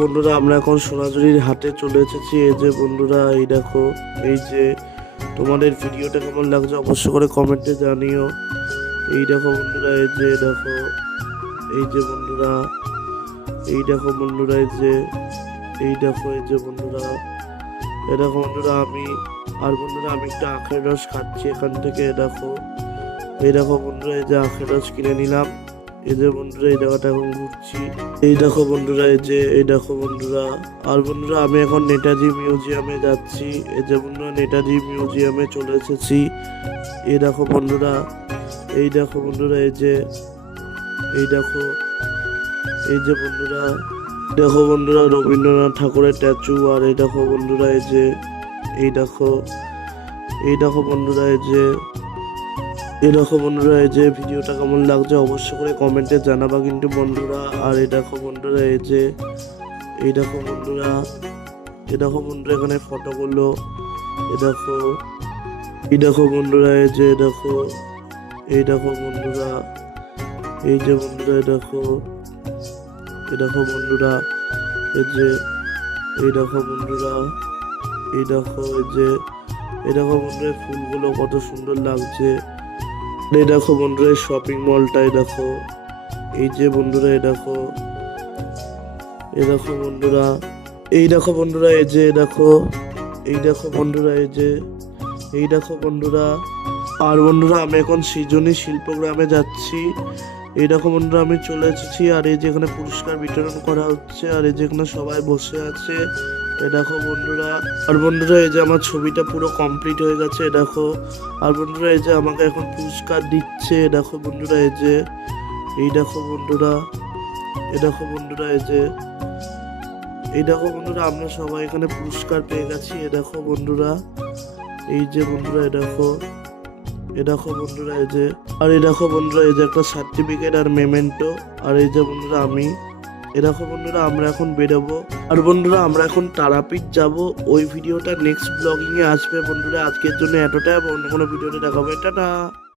বন্ধুরা আমরা এখন সোনাঝুরির হাটে চলে এসেছি। এই যে বন্ধুরা, এই দেখো, এই যে তোমাদের ভিডিওটা কেমন লাগছে অবশ্য করে কমেন্টে জানিও। এই দেখো বন্ধুরা, এই যে দেখো, এই যে বন্ধুরা, এই দেখো বন্ধুরা, এই যে এই দেখো, এই যে বন্ধুরা, এই দেখো বন্ধুরা, আমি একটা আখের রস খাচ্ছি এখান থেকে। দেখো, এই দেখো বন্ধুরা, এই যে আখের রস কিনে নিলাম। এই যে বন্ধুরা, এই জায়গাটা এখন ঘুরছি। এই দেখো বন্ধুরা, এই দেখো বন্ধুরা, আর বন্ধুরা আমি এখন নেতাজি মিউজিয়ামে যাচ্ছি। এই যে বন্ধুরা, নেতাজি মিউজিয়ামে চলে এসেছি। এই দেখো বন্ধুরা, এই দেখো বন্ধুরা, এই দেখো, এই যে বন্ধুরা, দেখো বন্ধুরা, রবীন্দ্রনাথ ঠাকুরের স্ট্যাচু। আর এই দেখো বন্ধুরা, এই দেখো, এই দেখো বন্ধুরা, এই দেখো বন্ধুরা, এই যে ভিডিওটা কেমন লাগছে অবশ্য করে কমেন্টে জানাবা কিন্তু বন্ধুরা। আর এই দেখো বন্ধুরা, এই দেখো বন্ধুরা, এই দেখো বন্ধুরা, এখানে ফটোগুলো। এই দেখো, এই দেখো বন্ধুরা, এই দেখো, এই দেখো বন্ধুরা, এই যে বন্ধুরা, এই দেখো, এই দেখো বন্ধুরা, এই দেখো বন্ধুরা, এই দেখো, এই দেখো বন্ধুরা, ফুলগুলো কত সুন্দর লাগছে। এই দেখো বন্ধুরা, শপিং মলটাই দেখো। এই যে বন্ধুরা, এই দেখো, এই দেখো বন্ধুরা, এই দেখো বন্ধুরা, এই দেখো, এই দেখো বন্ধুরা, এই দেখো বন্ধুরা। আর বন্ধুরা আমি এখন সৃজনী শিল্পগ্রামে যাচ্ছি। এই দেখো বন্ধুরা, আমি চলে এসেছি। আর এই যে এখানে পুরস্কার বিতরণ করা হচ্ছে। আর এই যেখানে সবাই বসে আছে। এ দেখো বন্ধুরা, আর বন্ধুরা, এই যে আমার ছবিটা পুরো কমপ্লিট হয়ে গেছে। এ দেখো, আর বন্ধুরা, এই যে আমাকে এখন পুরস্কার দিচ্ছে। এ দেখো বন্ধুরা, এই দেখো বন্ধুরা, এ দেখো বন্ধুরা, এই দেখো বন্ধুরা, আমরা সবাই এখানে পুরস্কার পেয়ে গেছি। এ দেখো বন্ধুরা, এই যে বন্ধুরা, এ দেখো, এ দেখো বন্ধুরা, আর এই দেখো বন্ধুরা, এই যে একটা সার্টিফিকেট আর মেমেন্টো। আর এই যে বন্ধুরা এ দেখো বন্ধুরা, আমরা এখন বেরোবো। আর বন্ধুরা আমরা এখন তারাপীঠ যাব। ওই ভিডিওটা নেক্সট ব্লগিং এ আসবে বন্ধুরা। আজকের জন্য এতটাই, অন্য কোনো ভিডিওতে দেখাবো। টাটা।